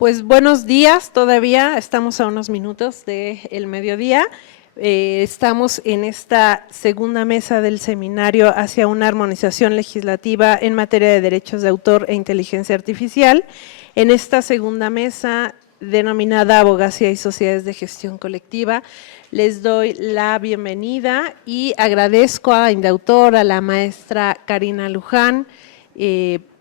Pues buenos días, todavía estamos a unos minutos del mediodía. Estamos en esta segunda mesa del seminario hacia una armonización legislativa en materia de derechos de autor e inteligencia artificial. En esta segunda mesa, denominada Abogacía y Sociedades de Gestión Colectiva, les doy la bienvenida y agradezco a Indautor, a la maestra Karina Luján,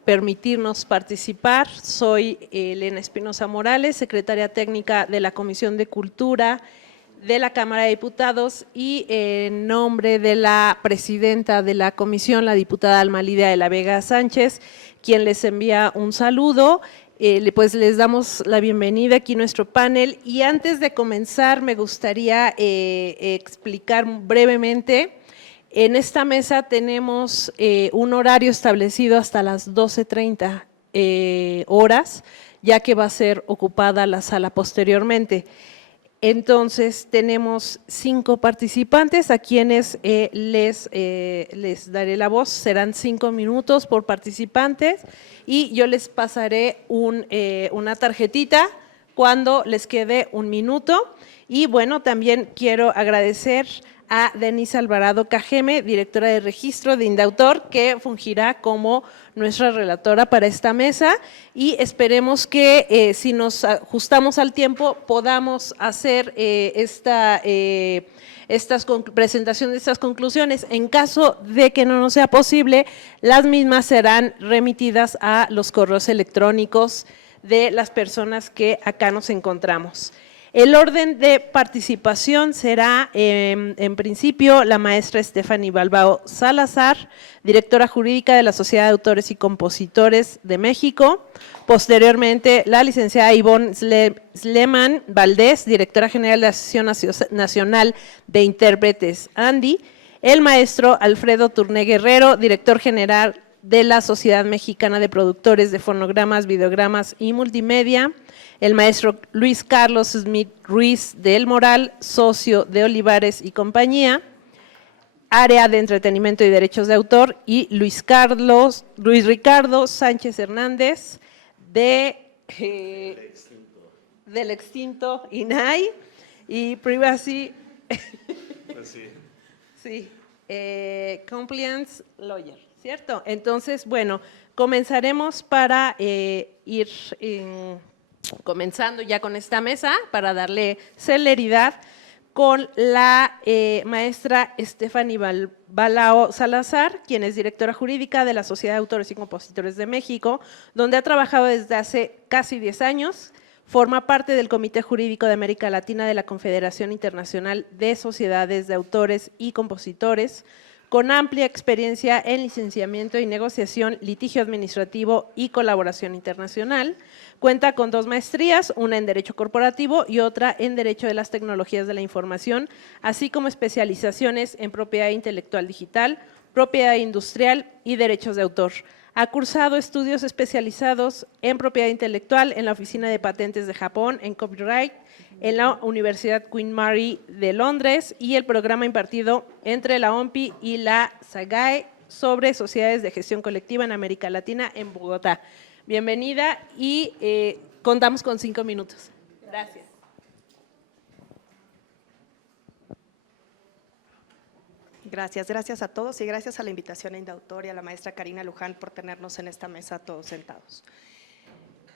permitirnos participar. Soy Elena Espinosa Morales, secretaria técnica de la Comisión de Cultura de la Cámara de Diputados, y en nombre de la presidenta de la comisión, la diputada Alma Lidia de la Vega Sánchez, quien les envía un saludo, pues les damos la bienvenida aquí a nuestro panel. Y antes de comenzar, me gustaría explicar brevemente. En esta mesa tenemos un horario establecido hasta las 12:30 horas, ya que va a ser ocupada la sala posteriormente. Entonces, tenemos 5 participantes a quienes les daré la voz. Serán 5 minutos por participantes y yo les pasaré una tarjetita cuando les quede un minuto. Y bueno, también quiero agradecer a Denise Alvarado Cajeme, directora de registro de Indautor, que fungirá como nuestra relatora para esta mesa, y esperemos que si nos ajustamos al tiempo podamos hacer presentación de estas conclusiones. En caso de que no nos sea posible, las mismas serán remitidas a los correos electrónicos de las personas que acá nos encontramos. El orden de participación será, en principio, la maestra Stephanie Balbao Salazar, directora jurídica de la Sociedad de Autores y Compositores de México. Posteriormente, la licenciada Ivonne Sleman Valdés, directora general de la Asociación Nacional de Intérpretes, ANDI. El maestro Alfredo Turné Guerrero, director general de la Sociedad Mexicana de Productores de Fonogramas, Videogramas y Multimedia. El maestro Luis Carlos Smith Ruiz del Moral, socio de Olivares y Compañía, área de entretenimiento y derechos de autor, y Luis Ricardo Sánchez Hernández del extinto INAI y Privacy Compliance Lawyer, ¿cierto? Entonces, bueno, comenzaremos para ir comenzando ya con esta mesa, para darle celeridad, con la maestra Stephanie Balbao Salazar, quien es directora jurídica de la Sociedad de Autores y Compositores de México, donde ha trabajado desde hace casi 10 años, forma parte del Comité Jurídico de América Latina de la Confederación Internacional de Sociedades de Autores y Compositores, con amplia experiencia en licenciamiento y negociación, litigio administrativo y colaboración internacional. Cuenta con 2 maestrías, una en Derecho Corporativo y otra en Derecho de las Tecnologías de la Información, así como especializaciones en Propiedad Intelectual Digital, Propiedad Industrial y Derechos de Autor. Ha cursado estudios especializados en Propiedad Intelectual en la Oficina de Patentes de Japón, en Copyright, en la Universidad Queen Mary de Londres, y el programa impartido entre la OMPI y la SAGAE sobre sociedades de gestión colectiva en América Latina en Bogotá. Bienvenida y contamos con 5 minutos. Gracias. Gracias a todos y gracias a la invitación a Indautor y a la maestra Karina Luján por tenernos en esta mesa todos sentados.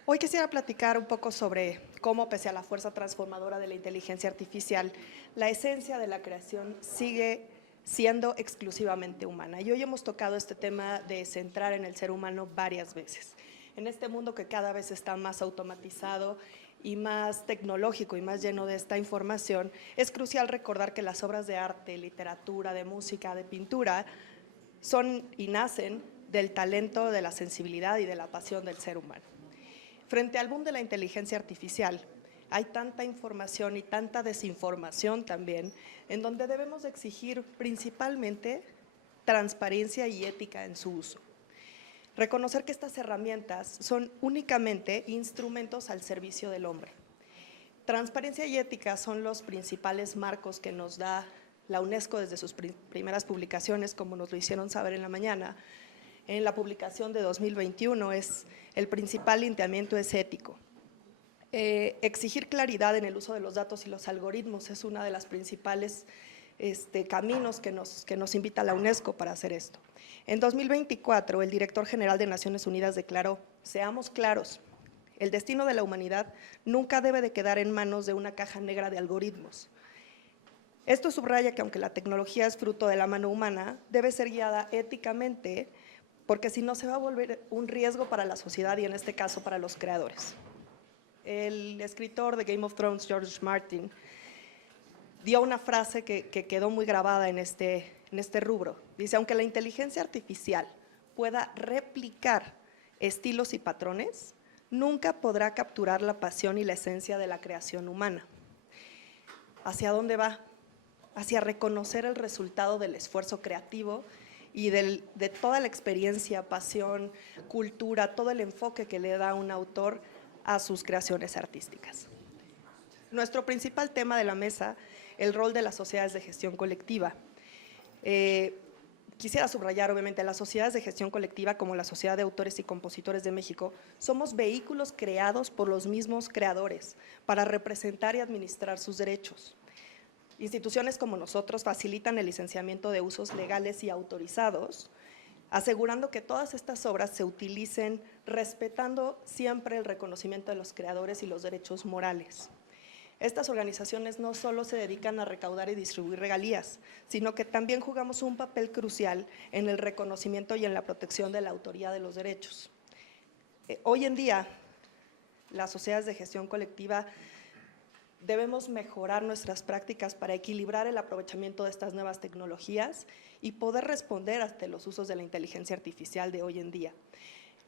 Hoy quisiera platicar un poco sobre cómo, pese a la fuerza transformadora de la inteligencia artificial, la esencia de la creación sigue siendo exclusivamente humana. Y hoy hemos tocado este tema de centrar en el ser humano varias veces. En este mundo que cada vez está más automatizado y más tecnológico y más lleno de esta información, es crucial recordar que las obras de arte, literatura, de música, de pintura, son y nacen del talento, de la sensibilidad y de la pasión del ser humano. Frente al boom de la inteligencia artificial, hay tanta información y tanta desinformación también, en donde debemos exigir principalmente transparencia y ética en su uso. Reconocer que estas herramientas son únicamente instrumentos al servicio del hombre. Transparencia y ética son los principales marcos que nos da la UNESCO desde sus primeras publicaciones, como nos lo hicieron saber en la mañana. En la publicación de 2021 el principal lineamiento es ético. Exigir claridad en el uso de los datos y los algoritmos es una de las principales caminos que nos invita la UNESCO para hacer esto. En 2024, el director general de Naciones Unidas declaró: seamos claros, el destino de la humanidad nunca debe de quedar en manos de una caja negra de algoritmos. Esto subraya que aunque la tecnología es fruto de la mano humana, debe ser guiada éticamente, porque si no se va a volver un riesgo para la sociedad y en este caso para los creadores. El escritor de Game of Thrones, George Martin, dio una frase que quedó muy grabada en este rubro. Dice: aunque la inteligencia artificial pueda replicar estilos y patrones, nunca podrá capturar la pasión y la esencia de la creación humana. ¿Hacia dónde va? Hacia reconocer el resultado del esfuerzo creativo y de toda la experiencia, pasión, cultura, todo el enfoque que le da un autor a sus creaciones artísticas. Nuestro principal tema de la mesa, el rol de las sociedades de gestión colectiva. Quisiera subrayar, obviamente, las sociedades de gestión colectiva, como la Sociedad de Autores y Compositores de México, somos vehículos creados por los mismos creadores para representar y administrar sus derechos. Instituciones como nosotros facilitan el licenciamiento de usos legales y autorizados, asegurando que todas estas obras se utilicen respetando siempre el reconocimiento de los creadores y los derechos morales. Estas organizaciones no solo se dedican a recaudar y distribuir regalías, sino que también jugamos un papel crucial en el reconocimiento y en la protección de la autoría de los derechos. Hoy en día, las sociedades de gestión colectiva debemos mejorar nuestras prácticas para equilibrar el aprovechamiento de estas nuevas tecnologías y poder responder ante los usos de la inteligencia artificial de hoy en día.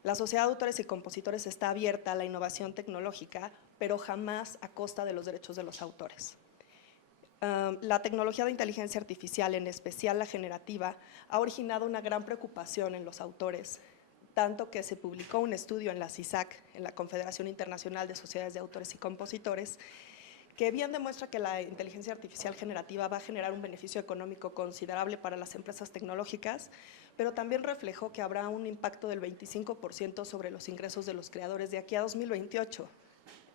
La Sociedad de Autores y Compositores está abierta a la innovación tecnológica, pero jamás a costa de los derechos de los autores. La tecnología de inteligencia artificial, en especial la generativa, ha originado una gran preocupación en los autores, tanto que se publicó un estudio en la CISAC, en la Confederación Internacional de Sociedades de Autores y Compositores, que bien demuestra que la inteligencia artificial generativa va a generar un beneficio económico considerable para las empresas tecnológicas, pero también reflejó que habrá un impacto del 25% sobre los ingresos de los creadores de aquí a 2028.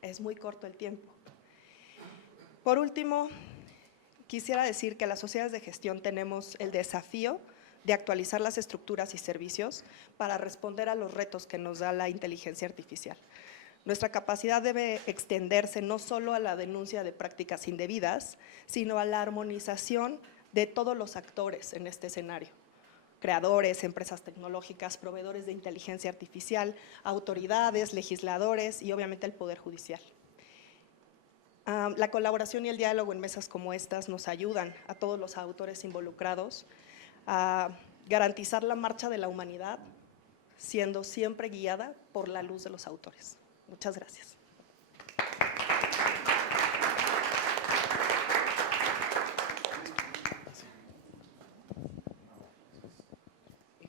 Es muy corto el tiempo. Por último, quisiera decir que las sociedades de gestión tenemos el desafío de actualizar las estructuras y servicios para responder a los retos que nos da la inteligencia artificial. Nuestra capacidad debe extenderse no solo a la denuncia de prácticas indebidas, sino a la armonización de todos los actores en este escenario: creadores, empresas tecnológicas, proveedores de inteligencia artificial, autoridades, legisladores y obviamente el Poder Judicial. La colaboración y el diálogo en mesas como estas nos ayudan a todos los autores involucrados a garantizar la marcha de la humanidad, siendo siempre guiada por la luz de los autores. Muchas gracias.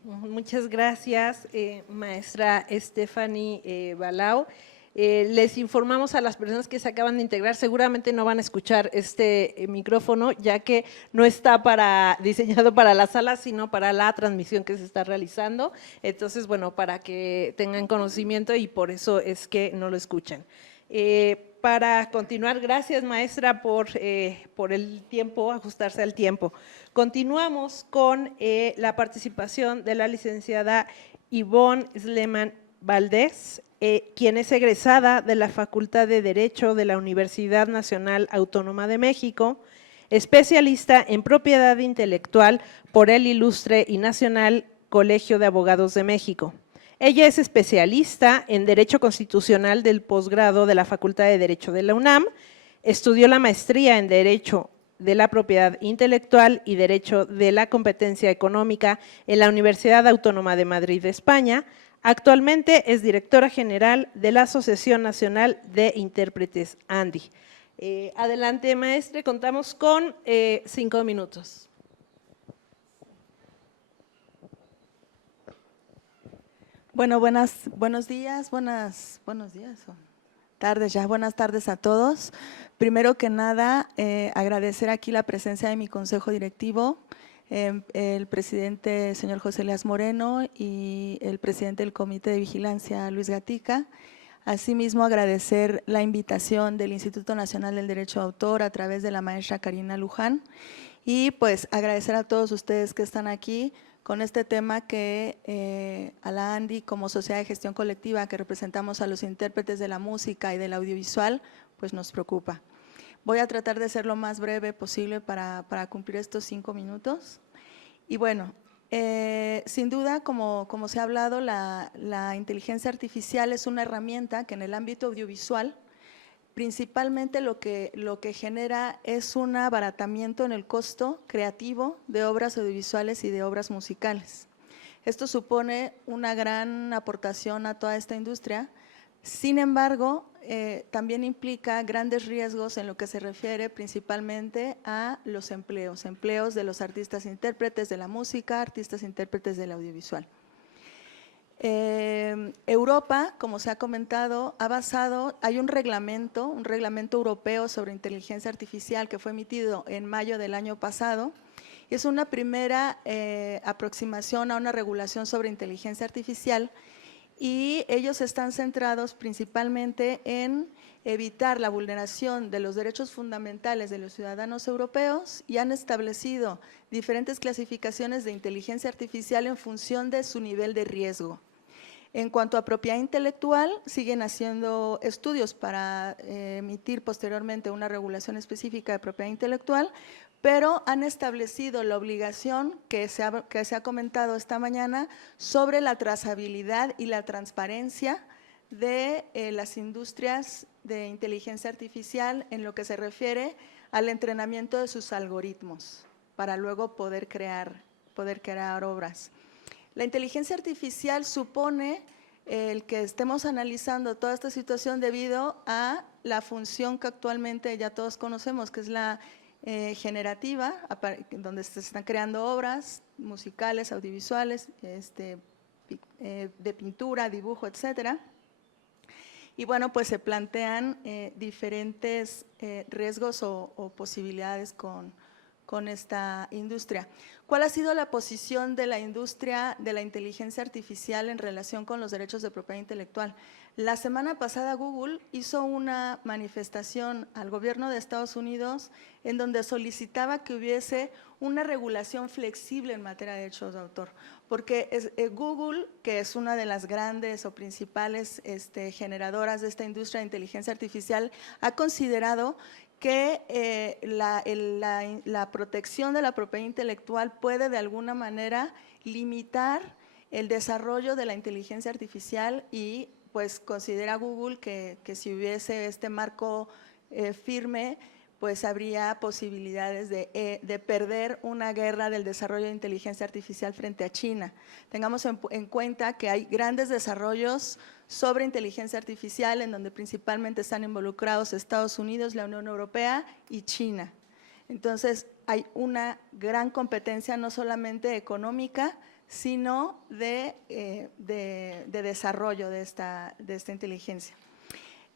Muchas gracias, maestra Stephanie Balao. Les informamos a las personas que se acaban de integrar, seguramente no van a escuchar este micrófono, ya que no está diseñado para la sala, sino para la transmisión que se está realizando. Entonces, bueno, para que tengan conocimiento y por eso es que no lo escuchan. Para continuar, gracias maestra por el tiempo, ajustarse al tiempo. Continuamos con la participación de la licenciada Ivonne Sleman Valdés, quien es egresada de la Facultad de Derecho de la Universidad Nacional Autónoma de México, especialista en propiedad intelectual por el Ilustre y Nacional Colegio de Abogados de México. Ella es especialista en Derecho Constitucional del posgrado de la Facultad de Derecho de la UNAM, estudió la maestría en Derecho de la Propiedad Intelectual y Derecho de la Competencia Económica en la Universidad Autónoma de Madrid, España. Actualmente es directora general de la Asociación Nacional de Intérpretes ANDI. Adelante, maestre, contamos con 5 minutos. Bueno, buenos días, tardes ya, buenas tardes a todos. Primero que nada, agradecer aquí la presencia de mi consejo directivo, el presidente señor José Elías Moreno y el presidente del Comité de Vigilancia Luis Gatica, Asimismo, agradecer la invitación del Instituto Nacional del Derecho de Autor a través de la maestra Karina Luján y pues agradecer a todos ustedes que están aquí con este tema que a la ANDI como Sociedad de Gestión Colectiva que representamos a los intérpretes de la música y del audiovisual, pues nos preocupa. Voy a tratar de ser lo más breve posible para cumplir estos 5 minutos. Y bueno, sin duda, como se ha hablado, la inteligencia artificial es una herramienta que en el ámbito audiovisual principalmente lo que genera es un abaratamiento en el costo creativo de obras audiovisuales y de obras musicales. Esto supone una gran aportación a toda esta industria. Sin embargo, también implica grandes riesgos en lo que se refiere principalmente a los empleos de los artistas intérpretes de la música, artistas intérpretes del audiovisual. Europa, como se ha comentado, hay un reglamento europeo sobre inteligencia artificial que fue emitido en mayo del año pasado. Es una primera aproximación a una regulación sobre inteligencia artificial y ellos están centrados principalmente en evitar la vulneración de los derechos fundamentales de los ciudadanos europeos y han establecido diferentes clasificaciones de inteligencia artificial en función de su nivel de riesgo. En cuanto a propiedad intelectual, siguen haciendo estudios para emitir posteriormente una regulación específica de propiedad intelectual, pero han establecido la obligación que se ha comentado esta mañana sobre la trazabilidad y la transparencia de las industrias de inteligencia artificial en lo que se refiere al entrenamiento de sus algoritmos para luego poder crear obras. La inteligencia artificial supone el que estemos analizando toda esta situación debido a la función que actualmente ya todos conocemos, que es la generativa, donde se están creando obras musicales, audiovisuales, de pintura, dibujo, etcétera. Y bueno, pues se plantean diferentes riesgos o posibilidades con esta industria. ¿Cuál ha sido la posición de la industria de la inteligencia artificial en relación con los derechos de propiedad intelectual? La semana pasada Google hizo una manifestación al gobierno de Estados Unidos en donde solicitaba que hubiese una regulación flexible en materia de derechos de autor, porque Google, que es una de las grandes o principales generadoras de esta industria de inteligencia artificial, ha considerado que la protección de la propiedad intelectual puede de alguna manera limitar el desarrollo de la inteligencia artificial y pues considera Google que si hubiese este marco firme, pues habría posibilidades de perder una guerra del desarrollo de inteligencia artificial frente a China. Tengamos en cuenta que hay grandes desarrollos sobre inteligencia artificial en donde principalmente están involucrados Estados Unidos, la Unión Europea y China. Entonces, hay una gran competencia no solamente económica, sino de desarrollo de esta inteligencia.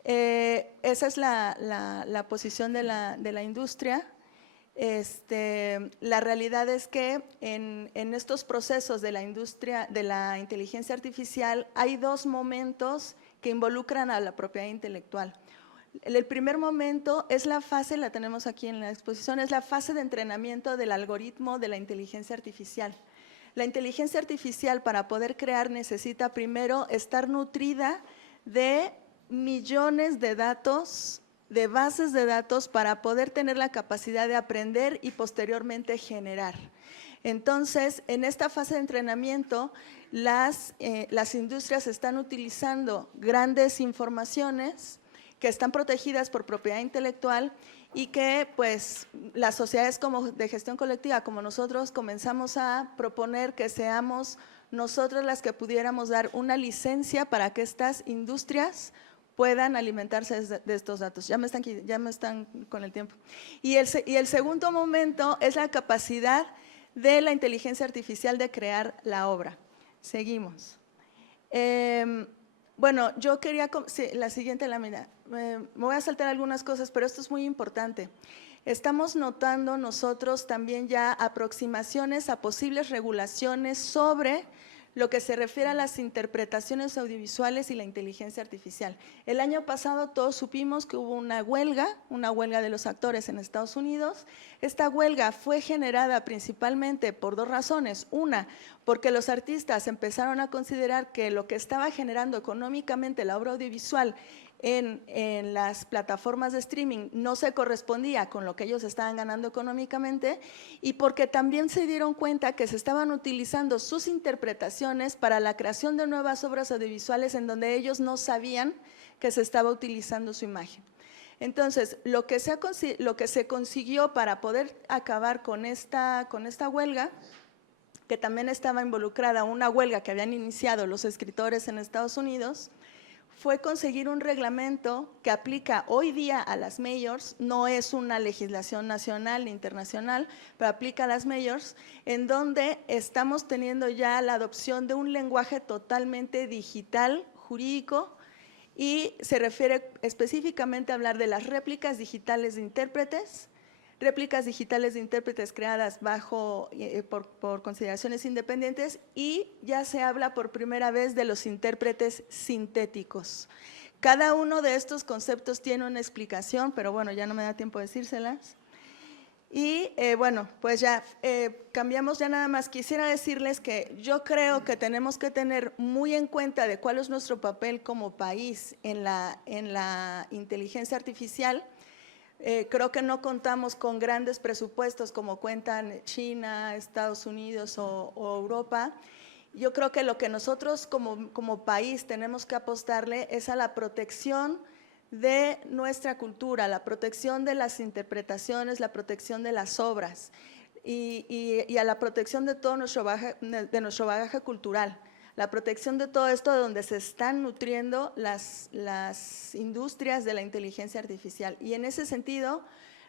Esa es la posición de la industria. La realidad es que en estos procesos de la industria de la inteligencia artificial hay dos momentos que involucran a la propiedad intelectual. El primer momento es la fase, la tenemos aquí en la exposición, es la fase de entrenamiento del algoritmo de la inteligencia artificial. La inteligencia artificial para poder crear necesita primero estar nutrida de millones de datos, de bases de datos para poder tener la capacidad de aprender y posteriormente generar. Entonces, en esta fase de entrenamiento, las industrias están utilizando grandes informaciones que están protegidas por propiedad intelectual y que pues las sociedades de gestión colectiva como nosotros comenzamos a proponer que seamos nosotros las que pudiéramos dar una licencia para que estas industrias puedan alimentarse de estos datos. Ya me están con el tiempo. Y el segundo momento es la capacidad de la inteligencia artificial de crear la obra. Seguimos. Bueno, yo quería, sí, la siguiente lámina, me voy a saltar algunas cosas, pero esto es muy importante. Estamos notando nosotros también ya aproximaciones a posibles regulaciones sobre lo que se refiere a las interpretaciones audiovisuales y la inteligencia artificial. El año pasado todos supimos que hubo una huelga de los actores en Estados Unidos. Esta huelga fue generada principalmente por dos razones. Una, porque los artistas empezaron a considerar que lo que estaba generando económicamente la obra audiovisual en las plataformas de streaming no se correspondía con lo que ellos estaban ganando económicamente, y porque también se dieron cuenta que se estaban utilizando sus interpretaciones para la creación de nuevas obras audiovisuales en donde ellos no sabían que se estaba utilizando su imagen. Entonces, lo que se consiguió para poder acabar con esta huelga, que también estaba involucrada una huelga que habían iniciado los escritores en Estados Unidos, fue conseguir un reglamento que aplica hoy día a las majors, no es una legislación nacional ni internacional, pero aplica a las majors, en donde estamos teniendo ya la adopción de un lenguaje totalmente digital, jurídico, y se refiere específicamente a hablar de las réplicas digitales de intérpretes creadas por consideraciones independientes, y ya se habla por primera vez de los intérpretes sintéticos. Cada uno de estos conceptos tiene una explicación, pero bueno, ya no me da tiempo de decírselas. Y bueno, pues ya cambiamos ya nada más. Quisiera decirles que yo creo que tenemos que tener muy en cuenta de cuál es nuestro papel como país en la inteligencia artificial. Creo que no contamos con grandes presupuestos como cuentan China, Estados Unidos o Europa. Yo creo que lo que nosotros como país tenemos que apostarle es a la protección de nuestra cultura, la protección de las interpretaciones, la protección de las obras y a la protección de todo nuestro bagaje cultural. La protección de todo esto donde se están nutriendo las industrias de la inteligencia artificial. Y en ese sentido,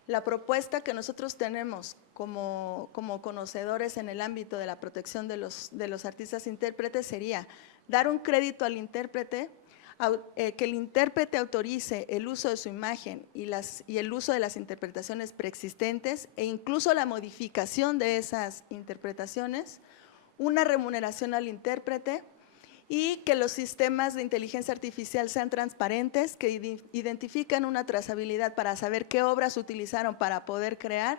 la propuesta que nosotros tenemos como conocedores en el ámbito de la protección de los artistas intérpretes sería dar un crédito al intérprete, que el intérprete autorice el uso de su imagen y el uso de las interpretaciones preexistentes e incluso la modificación de esas interpretaciones, una remuneración al intérprete, y que los sistemas de inteligencia artificial sean transparentes, que identifican una trazabilidad para saber qué obras utilizaron para poder crear,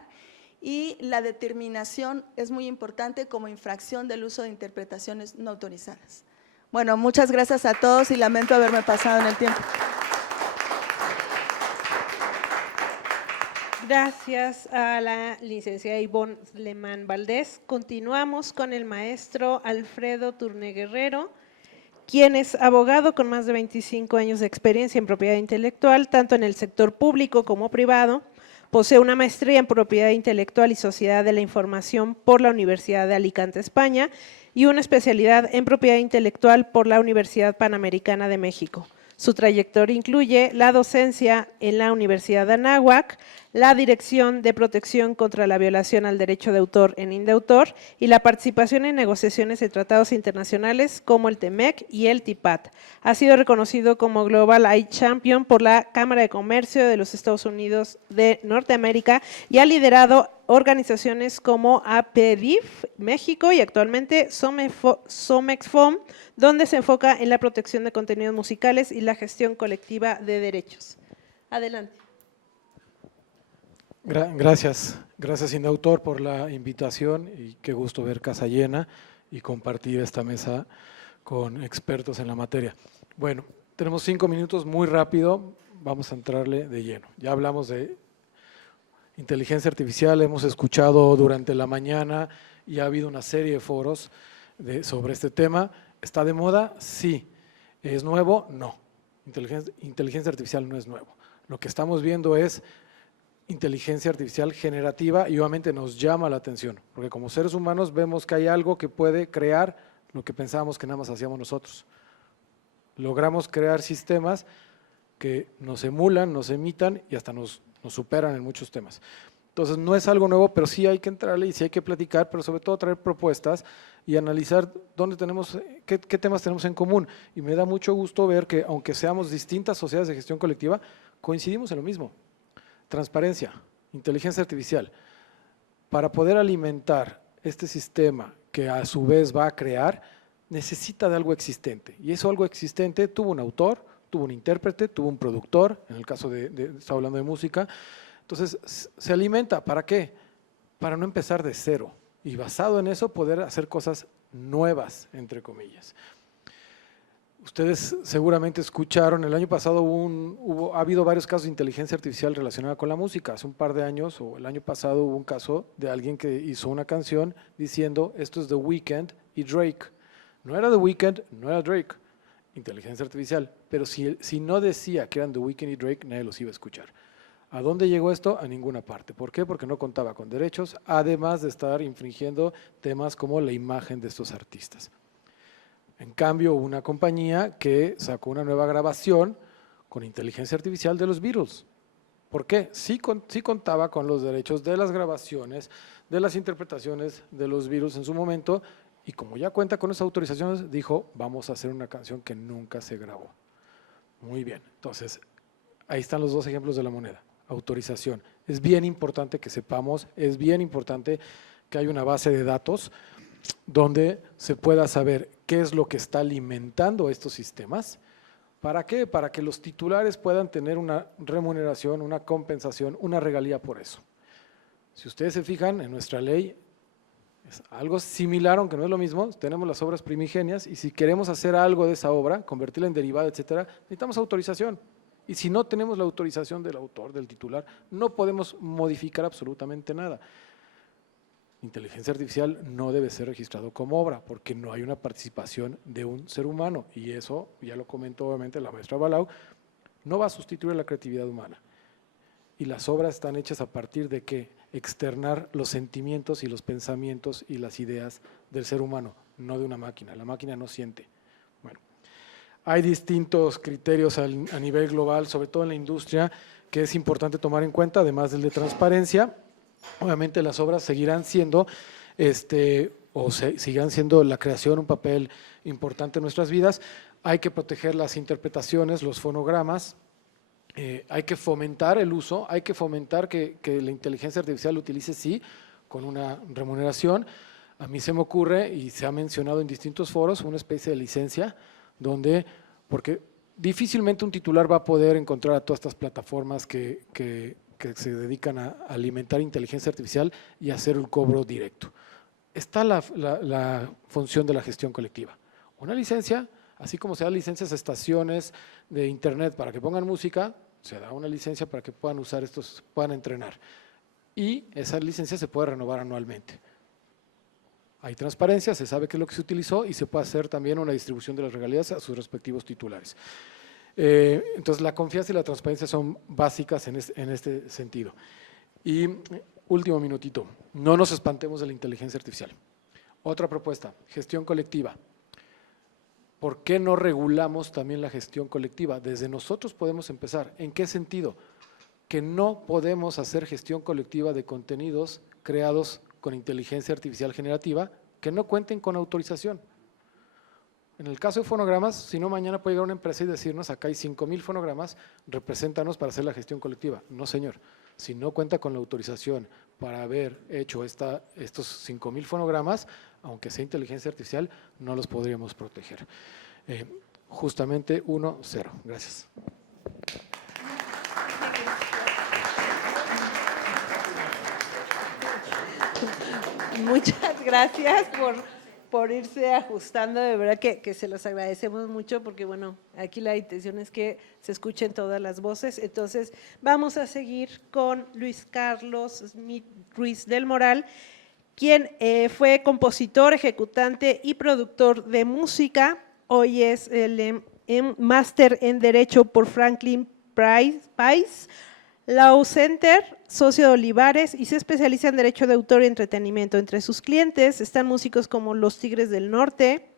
y la determinación es muy importante como infracción del uso de interpretaciones no autorizadas. Bueno, muchas gracias a todos y lamento haberme pasado en el tiempo. Gracias a la licenciada Ivonne Lemán Valdés. Continuamos con el maestro Alfredo Turné Guerrero, quien es abogado con más de 25 años de experiencia en propiedad intelectual, tanto en el sector público como privado. Posee una maestría en propiedad intelectual y sociedad de la información por la Universidad de Alicante, España, y una especialidad en propiedad intelectual por la Universidad Panamericana de México. Su trayectoria incluye la docencia en la Universidad de Anáhuac, la Dirección de Protección contra la Violación al Derecho de Autor en Indautor y la participación en negociaciones de tratados internacionales como el TEMEC y el TIPAT. Ha sido reconocido como Global AI Champion por la Cámara de Comercio de los Estados Unidos de Norteamérica y ha liderado organizaciones como APDIF México y actualmente Somexfom, donde se enfoca en la protección de contenidos musicales y la gestión colectiva de derechos. Adelante. Gracias Indautor por la invitación y qué gusto ver casa llena y compartir esta mesa con expertos en la materia. Bueno, tenemos 5 minutos, muy rápido, vamos a entrarle de lleno. Ya hablamos de inteligencia artificial, hemos escuchado durante la mañana y ha habido una serie de foros sobre este tema. ¿Está de moda? Sí. ¿Es nuevo? No. Inteligencia artificial no es nuevo. Lo que estamos viendo es inteligencia artificial generativa y obviamente nos llama la atención, porque como seres humanos vemos que hay algo que puede crear lo que pensábamos que nada más hacíamos nosotros. Logramos crear sistemas que nos emulan, nos imitan y hasta nos superan en muchos temas. Entonces no es algo nuevo, pero sí hay que entrarle y sí hay que platicar, pero sobre todo traer propuestas y analizar dónde tenemos, qué temas tenemos en común. Y me da mucho gusto ver que aunque seamos distintas sociedades de gestión colectiva, coincidimos en lo mismo. Transparencia, inteligencia artificial. Para poder alimentar este sistema que a su vez va a crear, necesita de algo existente. Y eso algo existente tuvo un autor, tuvo un intérprete, tuvo un productor, en el caso estaba hablando de música. Entonces, se alimenta, ¿para qué? Para no empezar de cero. Y basado en eso, poder hacer cosas nuevas, entre comillas. Ustedes seguramente escucharon, el año pasado ha habido varios casos de inteligencia artificial relacionada con la música. Hace un par de años, o el año pasado, hubo un caso de alguien que hizo una canción diciendo, esto es The Weeknd y Drake. No era The Weeknd, no era Drake, inteligencia artificial. Pero si no decía que eran The Weeknd y Drake, nadie los iba a escuchar. ¿A dónde llegó esto? A ninguna parte. ¿Por qué? Porque no contaba con derechos, además de estar infringiendo temas como la imagen de estos artistas. En cambio, hubo una compañía que sacó una nueva grabación con inteligencia artificial de los Beatles. ¿Por qué? Sí contaba con los derechos de las grabaciones, de las interpretaciones de los Beatles en su momento, y como ya cuenta con esas autorizaciones, dijo, vamos a hacer una canción que nunca se grabó. Muy bien, entonces, ahí están los dos ejemplos de la moneda. Autorización. Es bien importante que sepamos, es bien importante que haya una base de datos donde se pueda saber qué es lo que está alimentando estos sistemas. ¿Para qué? Para que los titulares puedan tener una remuneración, una compensación, una regalía por eso. Si ustedes se fijan, en nuestra ley es algo similar, aunque no es lo mismo, tenemos las obras primigenias y si queremos hacer algo de esa obra, convertirla en derivada, etcétera, necesitamos autorización. Y si no tenemos la autorización del autor, del titular, no podemos modificar absolutamente nada. Inteligencia artificial no debe ser registrado como obra porque no hay una participación de un ser humano y eso, ya lo comentó obviamente la maestra Balau, no va a sustituir la creatividad humana. Y las obras están hechas a partir de que externar los sentimientos y los pensamientos y las ideas del ser humano, no de una máquina. La máquina no siente. Bueno, hay distintos criterios a nivel global, sobre todo en la industria, que es importante tomar en cuenta, además del de transparencia. Obviamente las obras seguirán siendo, seguirán siendo la creación un papel importante en nuestras vidas. Hay que proteger las interpretaciones, los fonogramas, hay que fomentar el uso, hay que fomentar que la inteligencia artificial lo utilice, sí, con una remuneración. A mí se me ocurre, y se ha mencionado en distintos foros, una especie de licencia, porque difícilmente un titular va a poder encontrar a todas estas plataformas que se dedican a alimentar inteligencia artificial y hacer un cobro directo. Está la función de la gestión colectiva. Una licencia, así como se da licencias a estaciones de internet para que pongan música, se da una licencia para que puedan usar estos, puedan entrenar. Y esa licencia se puede renovar anualmente. Hay transparencia, se sabe qué es lo que se utilizó y se puede hacer también una distribución de las regalías a sus respectivos titulares. Entonces, la confianza y la transparencia son básicas en este sentido. Y último minutito, no nos espantemos de la inteligencia artificial. Otra propuesta, gestión colectiva. ¿Por qué no regulamos también la gestión colectiva? Desde nosotros podemos empezar. ¿En qué sentido? Que no podemos hacer gestión colectiva de contenidos creados con inteligencia artificial generativa que no cuenten con autorización. En el caso de fonogramas, si no mañana puede llegar una empresa y decirnos acá hay 5,000 fonogramas, represéntanos para hacer la gestión colectiva. No señor, si no cuenta con la autorización para haber hecho estos 5,000 fonogramas, aunque sea inteligencia artificial, no los podríamos proteger. Justamente 1-0. Gracias. Muchas gracias por irse ajustando, de verdad que se los agradecemos mucho porque bueno, aquí la intención es que se escuchen todas las voces. Entonces vamos a seguir con Luis Carlos Smith Ruiz del Moral, quien fue compositor, ejecutante y productor de música. Hoy es el máster en Derecho por Franklin Price Law Center, socio de Olivares, y se especializa en Derecho de Autor y Entretenimiento. Entre sus clientes están músicos como Los Tigres del Norte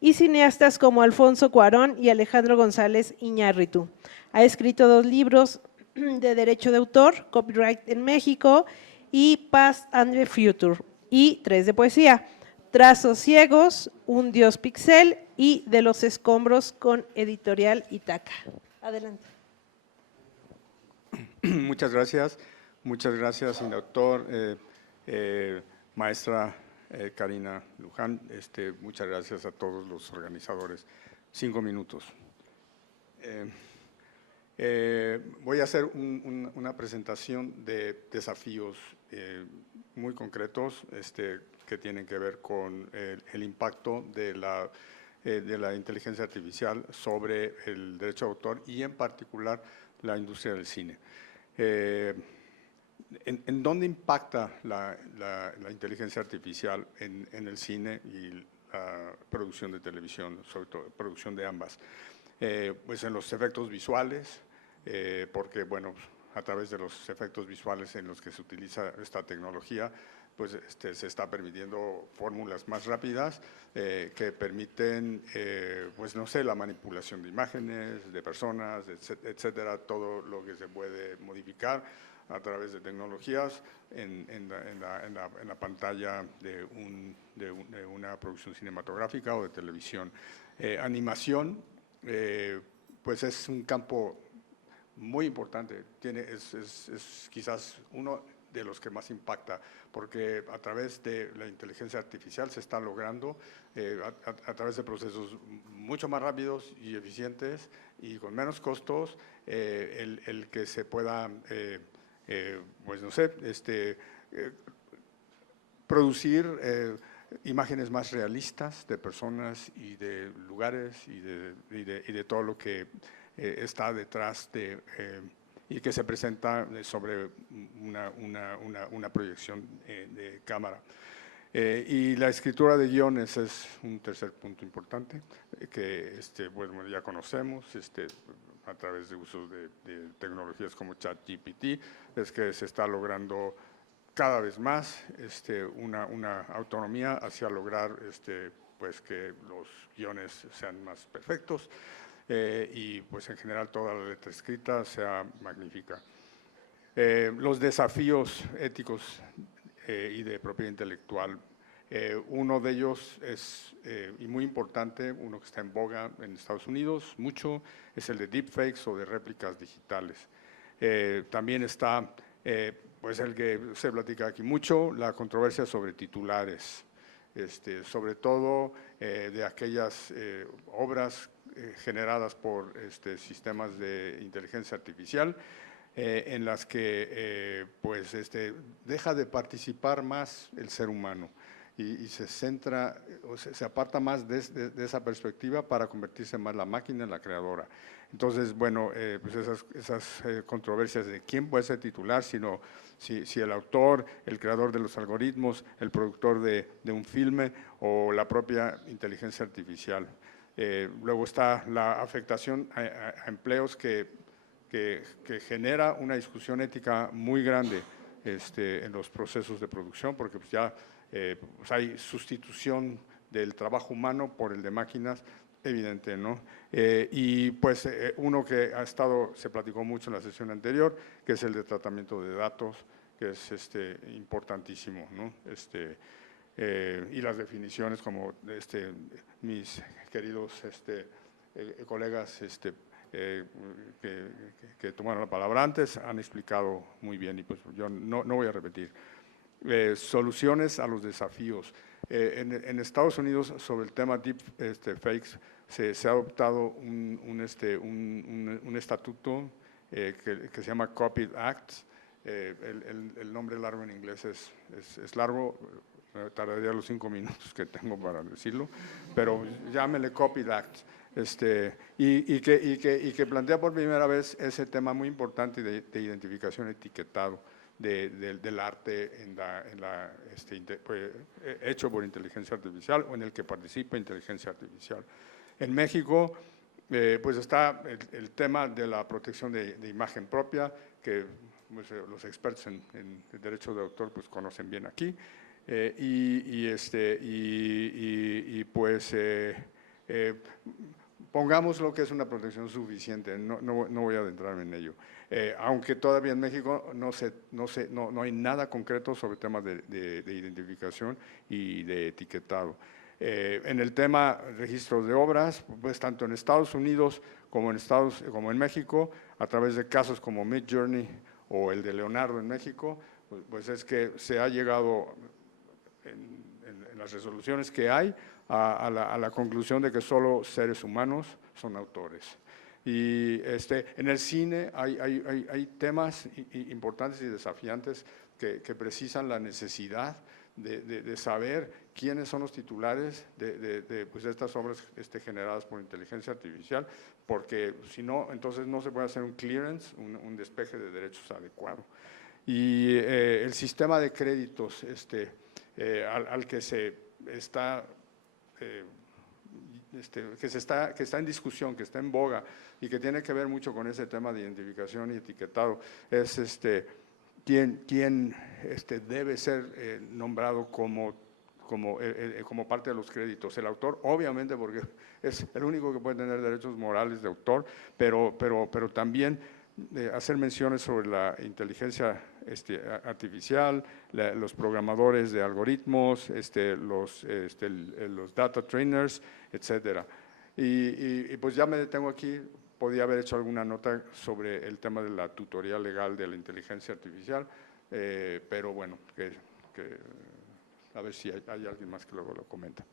y cineastas como Alfonso Cuarón y Alejandro González Iñárritu. Ha escrito 2 libros de Derecho de Autor, Copyright en México y Past and the Future, y 3 de poesía, Trazos Ciegos, Un Dios Pixel y De los Escombros, con Editorial Itaca. Adelante. Muchas gracias, señor doctor, maestra Karina Luján. Muchas gracias a todos los organizadores. 5 minutos. Voy a hacer una presentación de desafíos muy concretos que tienen que ver con el impacto de la inteligencia artificial sobre el derecho de autor y en particular la industria del cine. ¿En dónde impacta la inteligencia artificial en el cine y la producción de televisión, sobre todo producción de ambas? Pues en los efectos visuales, porque bueno, a través de los efectos visuales en los que se utiliza esta tecnología, pues se está permitiendo fórmulas más rápidas que permiten, pues no sé, la manipulación de imágenes, de personas, etcétera, todo lo que se puede modificar a través de tecnologías en la pantalla de una producción cinematográfica o de televisión. Animación, pues es un campo muy importante, es quizás uno de los que más impacta, porque a través de la inteligencia artificial se está logrando, a través de procesos mucho más rápidos y eficientes y con menos costos, el que se pueda, pues no sé, producir imágenes más realistas de personas y de lugares y de todo lo que está detrás y que se presenta sobre una proyección de cámara. Y la escritura de guiones es un tercer punto importante que bueno, ya conocemos a través de usos de tecnologías como ChatGPT, es que se está logrando cada vez más una autonomía hacia lograr pues que los guiones sean más perfectos y pues en general toda la letra escrita sea magnífica. Los desafíos éticos y de propiedad intelectual, uno de ellos es, y muy importante, uno que está en boga en Estados Unidos mucho, es el de deepfakes o de réplicas digitales. También está pues el que se platica aquí mucho, la controversia sobre titulares, sobre todo de aquellas obras generadas por sistemas de inteligencia artificial, en las que pues deja de participar más el ser humano y se centra, o se aparta más de esa perspectiva para convertirse más la máquina en la creadora. Entonces, bueno, pues esas controversias de quién puede ser titular, sino si el autor, el creador de los algoritmos, el productor de un filme o la propia inteligencia artificial. Luego está la afectación a empleos que genera una discusión ética muy grande en los procesos de producción, porque pues ya pues hay sustitución del trabajo humano por el de máquinas, evidente, ¿no? Y pues uno que se platicó mucho en la sesión anterior, que es el de tratamiento de datos, que es importantísimo, ¿no? Y las definiciones, como mis queridos colegas que tomaron la palabra antes han explicado muy bien y pues yo no voy a repetir. Soluciones a los desafíos. En Estados Unidos, sobre el tema deepfakes, se ha adoptado un estatuto que se llama Copy Act. El nombre largo en inglés es largo, tardaría los 5 minutos que tengo para decirlo, pero llámele Copy Act. Y que plantea por primera vez ese tema muy importante de identificación etiquetado del arte hecho por inteligencia artificial o en el que participa inteligencia artificial. En México, pues está el tema de la protección de imagen propia, que pues, los expertos en derecho de autor pues conocen bien aquí, pues pongamos lo que es una protección suficiente, no voy a adentrarme en ello. Aunque todavía en México no hay nada concreto sobre temas de identificación y de etiquetado. En el tema registros de obras, pues tanto en Estados Unidos como en México, a través de casos como Midjourney o el de Leonardo en México, pues es que se ha llegado las resoluciones que hay a la conclusión de que solo seres humanos son autores. Y en el cine hay temas importantes y desafiantes que precisan la necesidad de saber quiénes son los titulares de estas obras generadas por inteligencia artificial, porque si no, entonces no se puede hacer un clearance, un despeje de derechos adecuado. Y el sistema de créditos al que se está… que está en discusión, que está en boga y que tiene que ver mucho con ese tema de identificación y etiquetado, es quién debe ser nombrado como parte de los créditos. El autor, obviamente, porque es el único que puede tener derechos morales de autor, pero también hacer menciones sobre la inteligencia artificial, los programadores de algoritmos, los data trainers, etcétera. Y pues ya me detengo aquí. Podía haber hecho alguna nota sobre el tema de la tutoría legal de la inteligencia artificial, pero bueno, a ver si hay alguien más que luego lo comenta.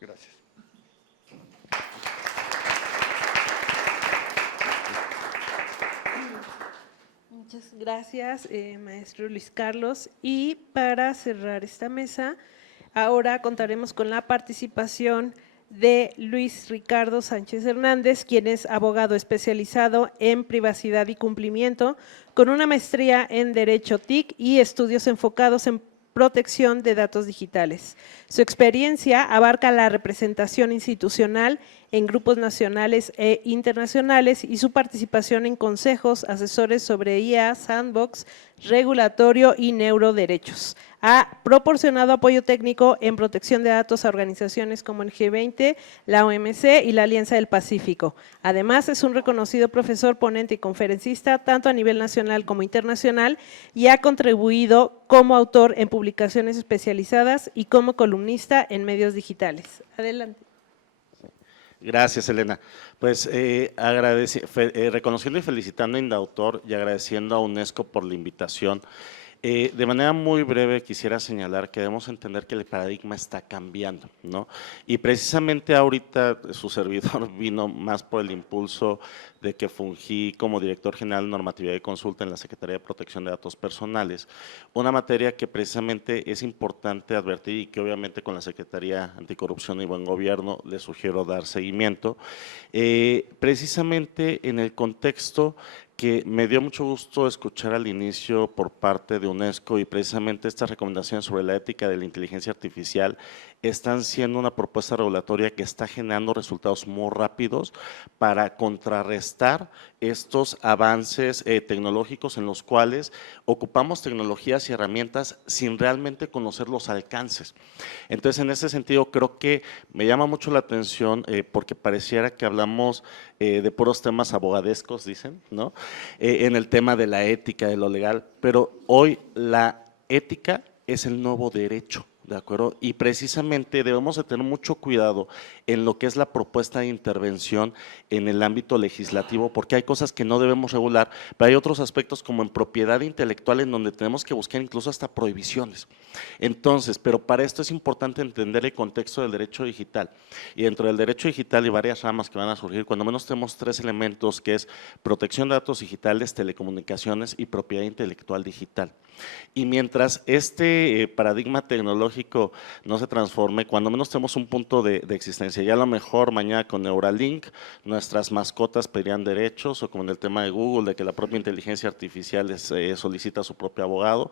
Gracias. Muchas gracias, maestro Luis Carlos. Y para cerrar esta mesa, ahora contaremos con la participación de Luis Ricardo Sánchez Hernández, quien es abogado especializado en privacidad y cumplimiento, con una maestría en Derecho TIC y estudios enfocados en protección de datos digitales. Su experiencia abarca la representación institucional en grupos nacionales e internacionales y su participación en consejos asesores sobre IA, sandbox, regulatorio y neuroderechos. Ha proporcionado apoyo técnico en protección de datos a organizaciones como el G20, la OMC y la Alianza del Pacífico. Además, es un reconocido profesor, ponente y conferencista, tanto a nivel nacional como internacional, y ha contribuido como autor en publicaciones especializadas y como columnista en medios digitales. Adelante. Gracias, Elena. Pues reconociendo y felicitando a Indautor y agradeciendo a UNESCO por la invitación. De manera muy breve quisiera señalar que debemos entender que el paradigma está cambiando, ¿no? Y precisamente ahorita su servidor vino más por el impulso de que fungí como director general de normatividad y consulta en la Secretaría de Protección de Datos Personales, una materia que precisamente es importante advertir y que obviamente con la Secretaría Anticorrupción y Buen Gobierno le sugiero dar seguimiento, precisamente en el contexto que me dio mucho gusto escuchar al inicio por parte de UNESCO, y precisamente estas recomendaciones sobre la ética de la inteligencia artificial están siendo una propuesta regulatoria que está generando resultados muy rápidos para contrarrestar estos avances tecnológicos en los cuales ocupamos tecnologías y herramientas sin realmente conocer los alcances. Entonces, en ese sentido, creo que me llama mucho la atención porque pareciera que hablamos de puros temas abogadescos, dicen, ¿no? En el tema de la ética, de lo legal, pero hoy la ética es el nuevo derecho. ¿De acuerdo? Y precisamente debemos de tener mucho cuidado en lo que es la propuesta de intervención en el ámbito legislativo, porque hay cosas que no debemos regular, pero hay otros aspectos como en propiedad intelectual en donde tenemos que buscar incluso hasta prohibiciones. Entonces, pero para esto es importante entender el contexto del derecho digital. Y dentro del derecho digital y varias ramas que van a surgir, cuando menos tenemos 3 elementos, que es protección de datos digitales, telecomunicaciones y propiedad intelectual digital. Y mientras este paradigma tecnológico no se transforme, cuando menos tenemos un punto de existencia. Ya a lo mejor mañana con Neuralink nuestras mascotas pedirían derechos, o como en el tema de Google, de que la propia inteligencia artificial solicita a su propio abogado,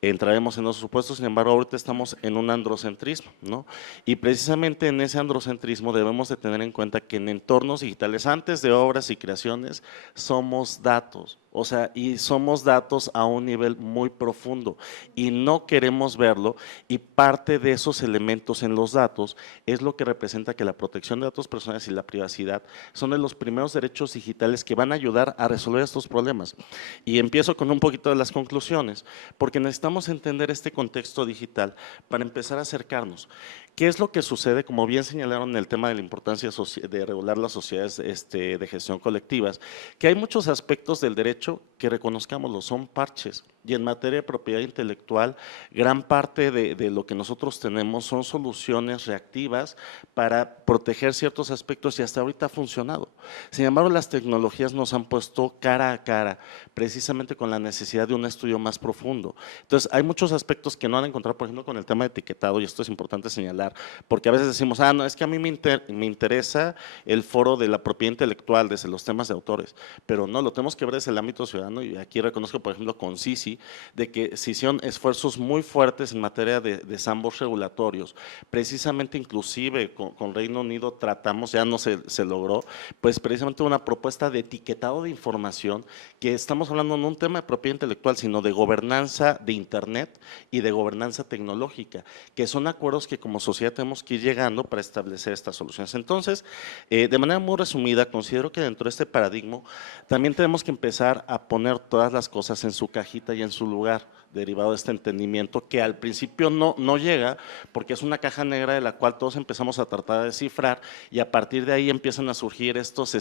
entraremos en esos supuestos. Sin embargo, ahorita estamos en un androcentrismo, ¿no? Y precisamente en ese androcentrismo debemos de tener en cuenta que en entornos digitales, antes de obras y creaciones, somos datos. O sea, y somos datos a un nivel muy profundo y no queremos verlo, y parte de esos elementos en los datos es lo que representa que la protección de datos personales y la privacidad son de los primeros derechos digitales que van a ayudar a resolver estos problemas. Y empiezo con un poquito de las conclusiones, porque necesitamos entender este contexto digital para empezar a acercarnos. ¿Qué es lo que sucede? Como bien señalaron en el tema de la importancia de regular las sociedades de gestión colectivas, que hay muchos aspectos del derecho derecho, que reconozcámoslo, son parches. Y en materia de propiedad intelectual, gran parte de lo que nosotros tenemos son soluciones reactivas para proteger ciertos aspectos y hasta ahorita ha funcionado. Sin embargo, las tecnologías nos han puesto cara a cara, precisamente con la necesidad de un estudio más profundo. Entonces, hay muchos aspectos que no han encontrado, por ejemplo, con el tema de etiquetado, y esto es importante señalar, porque a veces decimos, no, es que a mí me interesa el foro de la propiedad intelectual, desde los temas de autores, pero no, lo tenemos que ver desde el ámbito ciudadano, y aquí reconozco, por ejemplo, con CICI, de que se hicieron esfuerzos muy fuertes en materia de sambos regulatorios, precisamente inclusive con Reino Unido tratamos, ya no se logró, pues precisamente una propuesta de etiquetado de información, que estamos hablando no un tema de propiedad intelectual, sino de gobernanza de Internet y de gobernanza tecnológica, que son acuerdos que como sociedad tenemos que ir llegando para establecer estas soluciones. Entonces, de manera muy resumida, considero que dentro de este paradigma también tenemos que empezar a poner todas las cosas en su cajita y en su lugar, derivado de este entendimiento que al principio no llega, porque es una caja negra de la cual todos empezamos a tratar de descifrar, y a partir de ahí empiezan a surgir estos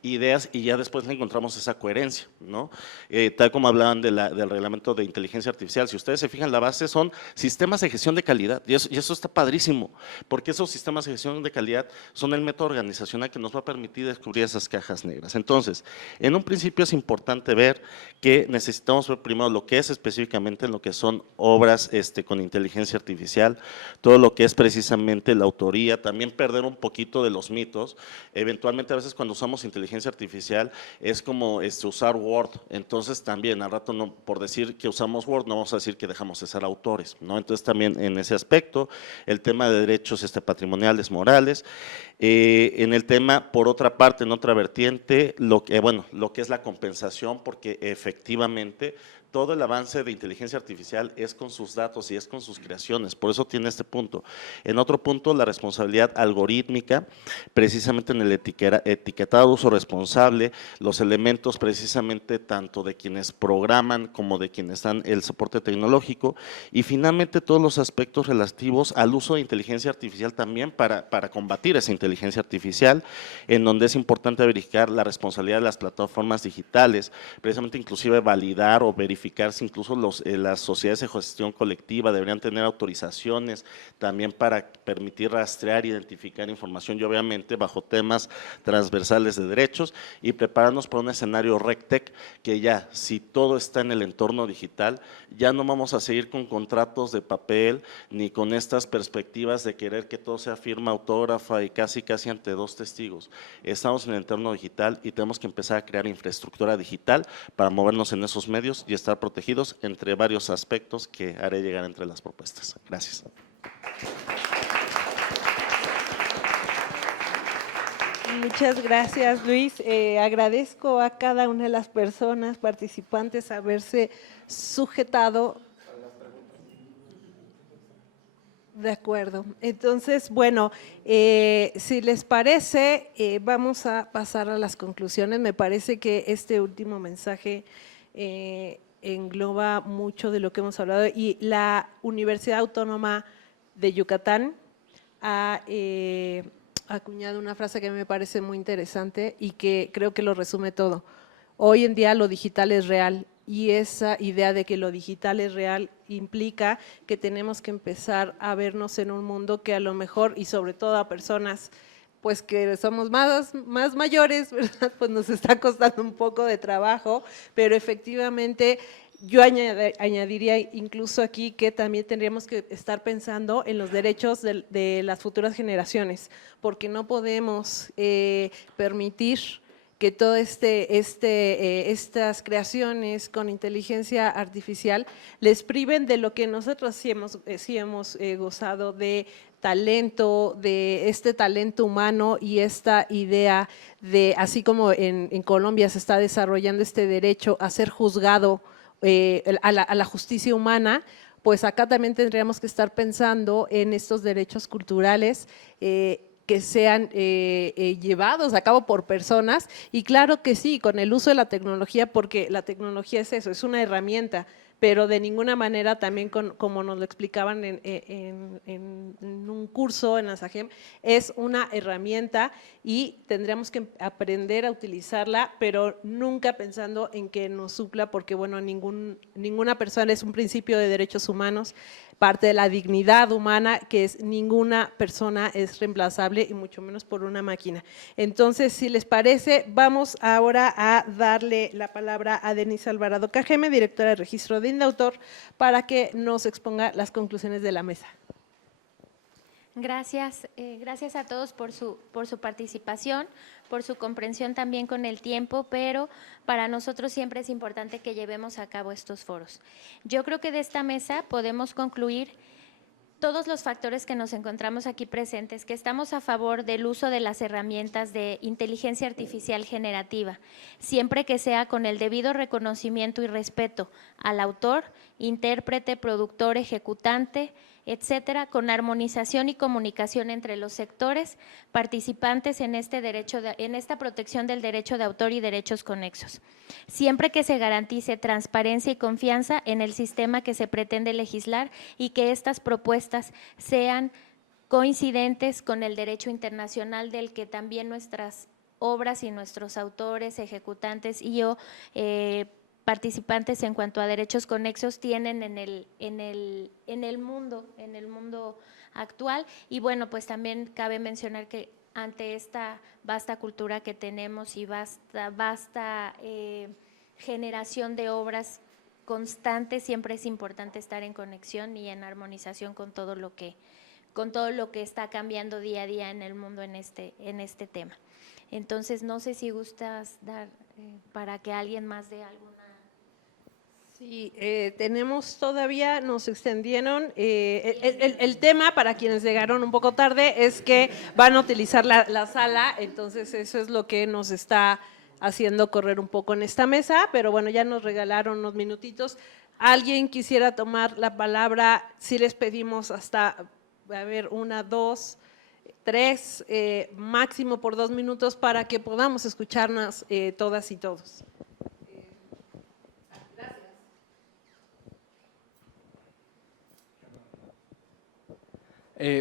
ideas, y ya después encontramos esa coherencia, ¿no? Tal como hablaban del reglamento de inteligencia artificial, si ustedes se fijan, la base son sistemas de gestión de calidad, y eso está padrísimo, porque esos sistemas de gestión de calidad son el método organizacional que nos va a permitir descubrir esas cajas negras. Entonces, en un principio es importante ver que necesitamos ver primero lo que es específicamente en lo que son obras con inteligencia artificial, todo lo que es precisamente la autoría, también perder un poquito de los mitos. Eventualmente a veces cuando usamos inteligencia artificial es como usar Word, entonces también al rato no, por decir que usamos Word no vamos a decir que dejamos de ser autores, ¿no? Entonces también en ese aspecto, el tema de derechos patrimoniales, morales, en el tema, por otra parte, en otra vertiente, lo que es la compensación, porque efectivamente todo el avance de inteligencia artificial es con sus datos y es con sus creaciones, por eso tiene este punto. En otro punto, la responsabilidad algorítmica, precisamente en el etiquetado de uso responsable, los elementos precisamente tanto de quienes programan como de quienes dan el soporte tecnológico, y finalmente todos los aspectos relativos al uso de inteligencia artificial también para combatir esa inteligencia artificial, en donde es importante verificar la responsabilidad de las plataformas digitales, precisamente inclusive validar o verificar si incluso las sociedades de gestión colectiva deberían tener autorizaciones también para permitir rastrear, identificar información, y obviamente bajo temas transversales de derechos, y prepararnos para un escenario RegTech, que ya si todo está en el entorno digital, ya no vamos a seguir con contratos de papel ni con estas perspectivas de querer que todo sea firma autógrafa y casi ante dos testigos. Estamos en el entorno digital y tenemos que empezar a crear infraestructura digital para movernos en esos medios y estar protegidos entre varios aspectos que haré llegar entre las propuestas. Gracias. Muchas gracias, Luis. Agradezco a cada una de las personas participantes haberse sujetado. De acuerdo. Entonces, bueno, si les parece, vamos a pasar a las conclusiones. Me parece que este último mensaje engloba mucho de lo que hemos hablado, y la Universidad Autónoma de Yucatán ha acuñado una frase que me parece muy interesante y que creo que lo resume todo. Hoy en día lo digital es real, y esa idea de que lo digital es real implica que tenemos que empezar a vernos en un mundo que a lo mejor, y sobre todo a personas pues que somos más mayores, ¿verdad? Pues nos está costando un poco de trabajo, pero efectivamente yo añadiría incluso aquí que también tendríamos que estar pensando en los derechos de las futuras generaciones, porque no podemos permitir que todas estas creaciones con inteligencia artificial les priven de lo que nosotros sí hemos gozado de talento, de este talento humano, y esta idea de, así como en Colombia se está desarrollando este derecho a ser juzgado, a la justicia humana, pues acá también tendríamos que estar pensando en estos derechos culturales que sean llevados a cabo por personas, y claro que sí, con el uso de la tecnología, porque la tecnología es eso, es una herramienta, pero de ninguna manera también como nos lo explicaban en un curso en la SAGEM, es una herramienta y tendríamos que aprender a utilizarla, pero nunca pensando en que nos supla, porque bueno, ninguna persona es un principio de derechos humanos, parte de la dignidad humana, que es ninguna persona es reemplazable y mucho menos por una máquina. Entonces, si les parece, vamos ahora a darle la palabra a Denise Alvarado Cajeme, directora de Registro de Indautor, para que nos exponga las conclusiones de la mesa. Gracias, gracias a todos por su participación, por su comprensión también con el tiempo, pero para nosotros siempre es importante que llevemos a cabo estos foros. Yo creo que de esta mesa podemos concluir todos los factores que nos encontramos aquí presentes, que estamos a favor del uso de las herramientas de inteligencia artificial generativa, siempre que sea con el debido reconocimiento y respeto al autor, intérprete, productor, ejecutante, etcétera, con armonización y comunicación entre los sectores participantes en esta protección del derecho de autor y derechos conexos. Siempre que se garantice transparencia y confianza en el sistema que se pretende legislar y que estas propuestas sean coincidentes con el derecho internacional del que también nuestras obras y nuestros autores, ejecutantes y participantes en cuanto a derechos conexos tienen en el mundo actual. Y bueno, pues también cabe mencionar que ante esta vasta cultura que tenemos y vasta generación de obras constantes, siempre es importante estar en conexión y en armonización con todo lo que está cambiando día a día en el mundo en este tema. Entonces, no sé si gustas dar para que alguien más dé alguna. Sí, tenemos todavía, nos extendieron, el tema para quienes llegaron un poco tarde es que van a utilizar la sala, entonces eso es lo que nos está haciendo correr un poco en esta mesa, pero bueno, ya nos regalaron unos minutitos. ¿Alguien quisiera tomar la palabra? Sí les pedimos hasta, a ver, 1, 2, 3, máximo por 2 minutos para que podamos escucharnos todas y todos.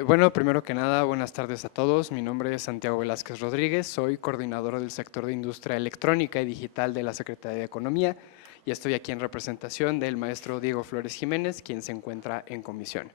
Bueno, primero que nada, buenas tardes a todos. Mi nombre es Santiago Velázquez Rodríguez, soy coordinador del sector de industria electrónica y digital de la Secretaría de Economía y estoy aquí en representación del maestro Diego Flores Jiménez, quien se encuentra en comisión.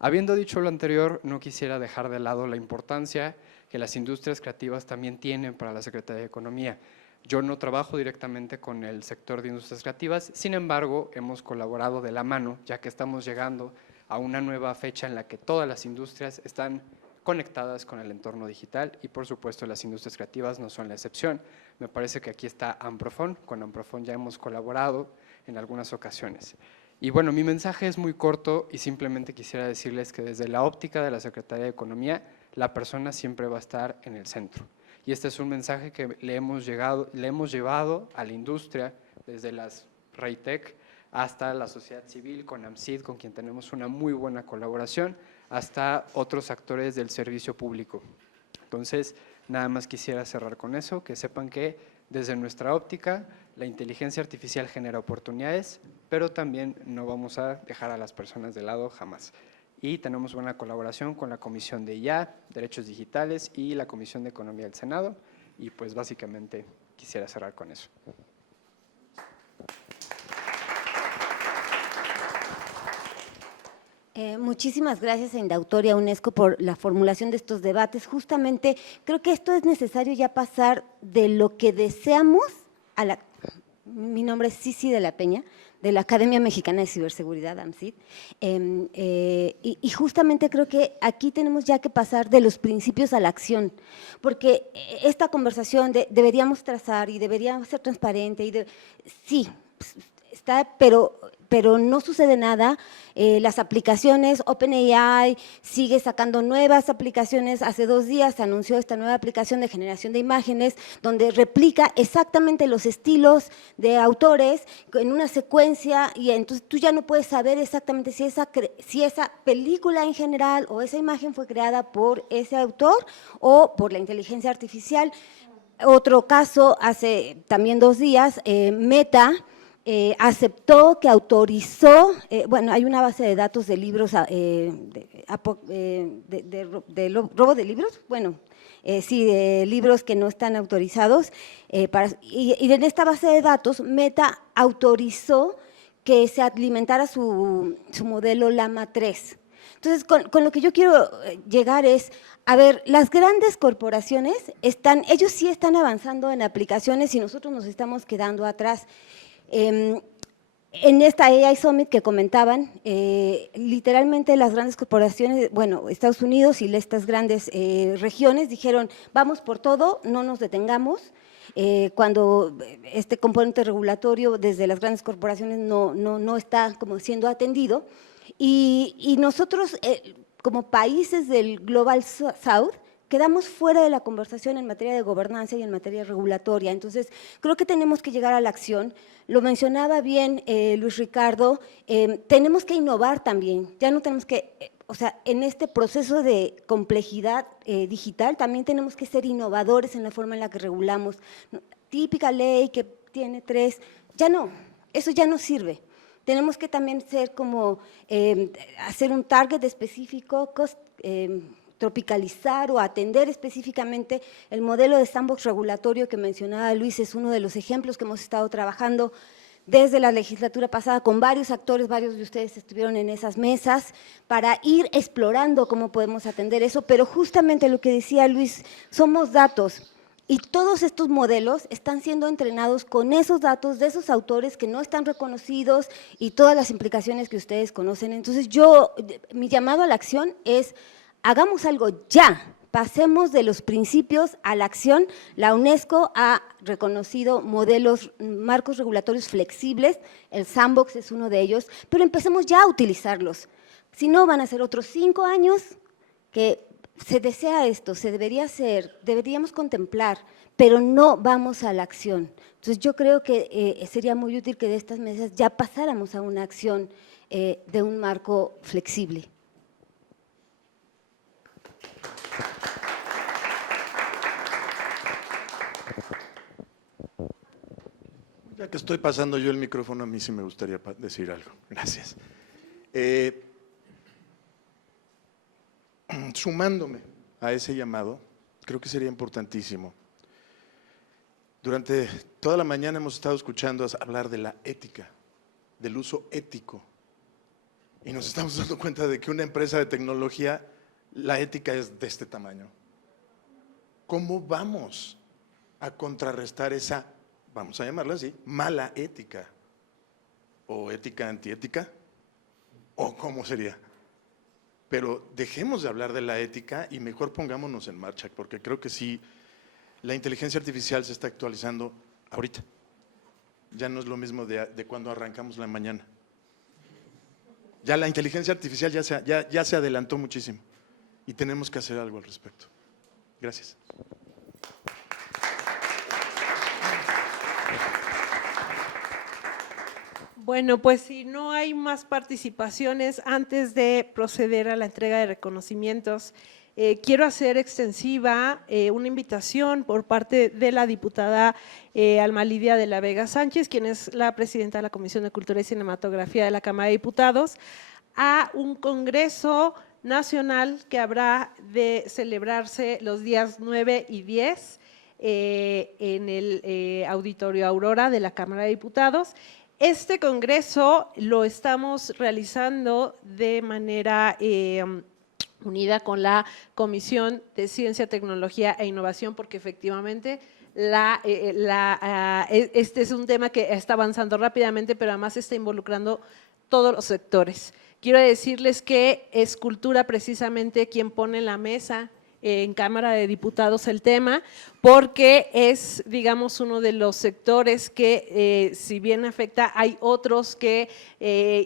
Habiendo dicho lo anterior, no quisiera dejar de lado la importancia que las industrias creativas también tienen para la Secretaría de Economía. Yo no trabajo directamente con el sector de industrias creativas, sin embargo, hemos colaborado de la mano, ya que estamos llegando a una nueva fecha en la que todas las industrias están conectadas con el entorno digital y por supuesto las industrias creativas no son la excepción. Me parece que aquí está Amprofon, con Amprofon ya hemos colaborado en algunas ocasiones. Y bueno, mi mensaje es muy corto y simplemente quisiera decirles que desde la óptica de la Secretaría de Economía, la persona siempre va a estar en el centro. Y este es un mensaje que le hemos llevado a la industria desde las Reitec, hasta la sociedad civil, con AMCID, con quien tenemos una muy buena colaboración, hasta otros actores del servicio público. Entonces, nada más quisiera cerrar con eso, que sepan que desde nuestra óptica, la inteligencia artificial genera oportunidades, pero también no vamos a dejar a las personas de lado jamás. Y tenemos buena colaboración con la Comisión de IA, Derechos Digitales y la Comisión de Economía del Senado, y pues básicamente quisiera cerrar con eso. Muchísimas gracias a Indautor y a UNESCO por la formulación de estos debates. Justamente creo que esto es necesario ya pasar de lo que deseamos a la… Mi nombre es Cici de la Peña, de la Academia Mexicana de Ciberseguridad, AMCID, y justamente creo que aquí tenemos ya que pasar de los principios a la acción, porque esta conversación deberíamos trazar y debería ser transparente, sí, está, pero no sucede nada. Las aplicaciones, OpenAI sigue sacando nuevas aplicaciones. Hace 2 días se anunció esta nueva aplicación de generación de imágenes donde replica exactamente los estilos de autores en una secuencia y entonces tú ya no puedes saber exactamente si esa película en general o esa imagen fue creada por ese autor o por la inteligencia artificial. Otro caso, hace también 2 días, Meta aceptó, que autorizó, bueno, hay una base de datos de libros, robo de libros, bueno, sí, de libros que no están autorizados, y en esta base de datos Meta autorizó que se alimentara su modelo Llama 3. Entonces, con lo que yo quiero llegar es, a ver, las grandes corporaciones ellos sí están avanzando en aplicaciones y nosotros nos estamos quedando atrás. En esta AI Summit que comentaban, literalmente las grandes corporaciones, bueno, Estados Unidos y estas grandes regiones dijeron, vamos por todo, no nos detengamos. Cuando este componente regulatorio desde las grandes corporaciones no está como siendo atendido. Y nosotros, como países del Global South, quedamos fuera de la conversación en materia de gobernanza y en materia regulatoria. Entonces, creo que tenemos que llegar a la acción. Lo mencionaba bien Luis Ricardo, tenemos que innovar también. Ya no tenemos que, o sea, en este proceso de complejidad digital también tenemos que ser innovadores en la forma en la que regulamos. Típica ley que tiene 3, ya no, eso ya no sirve. Tenemos que también ser como, hacer un target específico, tropicalizar o atender específicamente el modelo de sandbox regulatorio que mencionaba Luis, es uno de los ejemplos que hemos estado trabajando desde la legislatura pasada con varios actores, varios de ustedes estuvieron en esas mesas, para ir explorando cómo podemos atender eso, pero justamente lo que decía Luis, somos datos. Y todos estos modelos están siendo entrenados con esos datos de esos autores que no están reconocidos y todas las implicaciones que ustedes conocen. Entonces mi llamado a la acción es, hagamos algo ya, pasemos de los principios a la acción. La UNESCO ha reconocido modelos, marcos regulatorios flexibles, el sandbox es uno de ellos, pero empecemos ya a utilizarlos. Si no, van a ser otros 5 años que se desea esto, se debería hacer, deberíamos contemplar, pero no vamos a la acción. Entonces yo creo que sería muy útil que de estas mesas ya pasáramos a una acción de un marco flexible. Ya que estoy pasando yo el micrófono, a mí sí me gustaría decir algo. Gracias. Sumándome a ese llamado, creo que sería importantísimo. Durante toda la mañana hemos estado escuchando hablar de la ética, del uso ético. Y nos estamos dando cuenta de que una empresa de tecnología, la ética es de este tamaño. ¿Cómo vamos a contrarrestar esa, vamos a llamarla así, mala ética? ¿O ética antiética? ¿O cómo sería? Pero dejemos de hablar de la ética y mejor pongámonos en marcha, porque creo que sí, la inteligencia artificial se está actualizando ahorita. Ya no es lo mismo de cuando arrancamos la mañana. Ya la inteligencia artificial ya se adelantó muchísimo y tenemos que hacer algo al respecto. Gracias. Bueno, pues si no hay más participaciones, antes de proceder a la entrega de reconocimientos, quiero hacer extensiva una invitación por parte de la diputada Alma Lidia de la Vega Sánchez, quien es la presidenta de la Comisión de Cultura y Cinematografía de la Cámara de Diputados, a un congreso nacional que habrá de celebrarse los días 9 y 10 en el Auditorio Aurora de la Cámara de Diputados. Este congreso lo estamos realizando de manera unida con la Comisión de Ciencia, Tecnología e Innovación, porque efectivamente este es un tema que está avanzando rápidamente, pero además está involucrando todos los sectores. Quiero decirles que es Cultura precisamente quien pone en la mesa en Cámara de Diputados el tema, porque es, digamos, uno de los sectores que, si bien afecta, hay otros que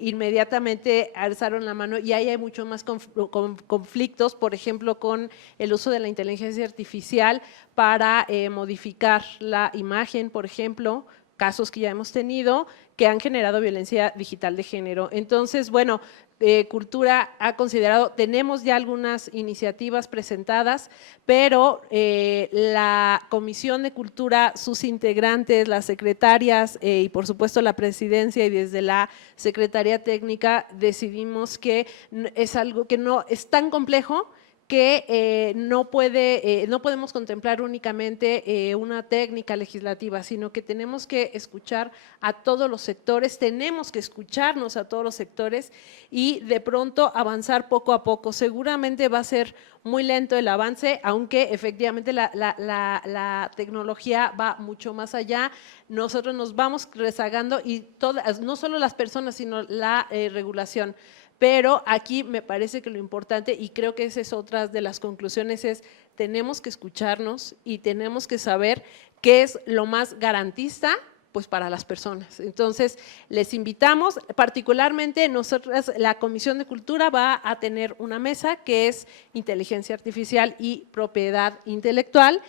inmediatamente alzaron la mano y ahí hay mucho más conflictos, por ejemplo, con el uso de la inteligencia artificial para modificar la imagen, por ejemplo, casos que ya hemos tenido que han generado violencia digital de género. Entonces, bueno, Cultura ha considerado, tenemos ya algunas iniciativas presentadas, pero la Comisión de Cultura, sus integrantes, las secretarias y por supuesto la presidencia y desde la Secretaría Técnica decidimos que es algo que no es tan complejo que no podemos contemplar únicamente una técnica legislativa, sino que tenemos que escuchar a todos los sectores, tenemos que escucharnos a todos los sectores y de pronto avanzar poco a poco. Seguramente va a ser muy lento el avance, aunque efectivamente la tecnología va mucho más allá. Nosotros nos vamos rezagando y todas, no solo las personas, sino la regulación. Pero aquí me parece que lo importante, y creo que esa es otra de las conclusiones, es tenemos que escucharnos y tenemos que saber qué es lo más garantista pues para las personas. Entonces, les invitamos, particularmente nosotras, la Comisión de Cultura va a tener una mesa que es inteligencia artificial y propiedad intelectual.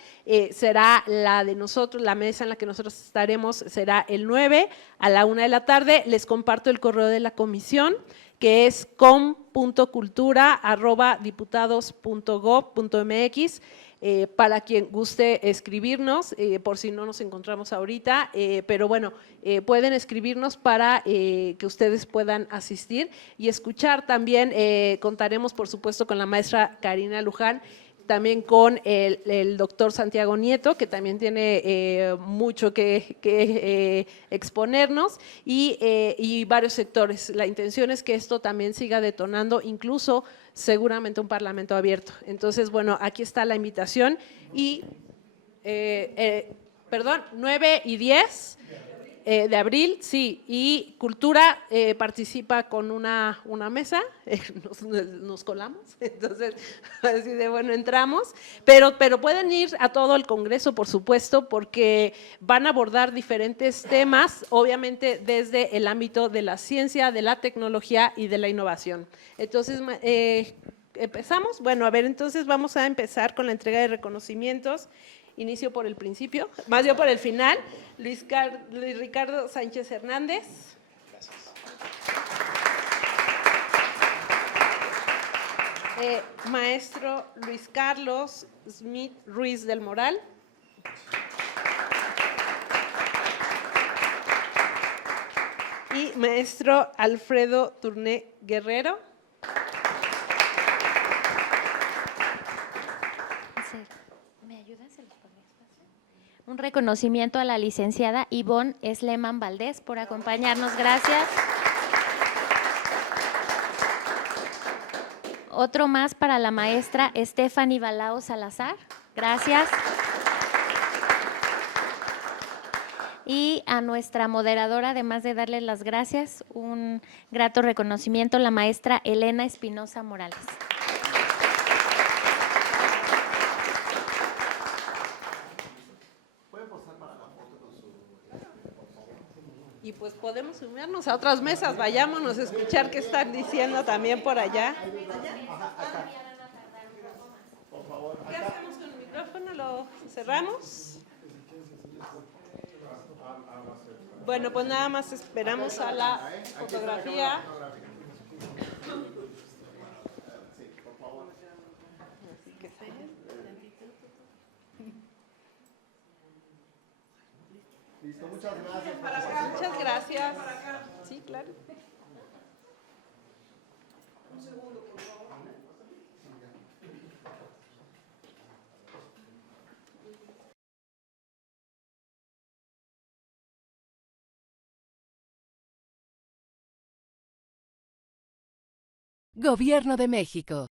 Será la de nosotros, la mesa en la que nosotros estaremos será el 9 a la 1 de la tarde. Les comparto el correo de la comisión, que es com.cultura@diputados.gov.mx, para quien guste escribirnos, por si no nos encontramos ahorita, pero bueno, pueden escribirnos para que ustedes puedan asistir y escuchar también. Contaremos, por supuesto, con la maestra Karina Luján, también con el doctor Santiago Nieto, que también tiene mucho que exponernos, y varios sectores. La intención es que esto también siga detonando, incluso seguramente un parlamento abierto. Entonces, bueno, aquí está la invitación y, 9 y 10 de abril, sí, y Cultura participa con una mesa, nos colamos, entonces, así de bueno, entramos, pero pueden ir a todo el Congreso, por supuesto, porque van a abordar diferentes temas, obviamente desde el ámbito de la ciencia, de la tecnología y de la innovación. Entonces, ¿empezamos? Bueno, a ver, entonces vamos a empezar con la entrega de reconocimientos. Inicio por el principio, más bien por el final. Luis Ricardo Sánchez Hernández. Gracias. Maestro Luis Carlos Smith Ruiz del Moral. Y maestro Alfredo Turné Guerrero. Un reconocimiento a la licenciada Ivonne Sleman Valdés por acompañarnos. Gracias. Otro más para la maestra Stephanie Balao Salazar. Gracias. Y a nuestra moderadora, además de darle las gracias, un grato reconocimiento, la maestra Elena Espinosa Morales. Y pues podemos sumarnos a otras mesas, vayámonos a escuchar qué están diciendo también por allá. ¿Qué hacemos con el micrófono? ¿Lo cerramos? Bueno, pues nada más esperamos a la fotografía. Listo, muchas gracias. Muchas gracias. Sí, claro. Un segundo, por favor. Gobierno de México.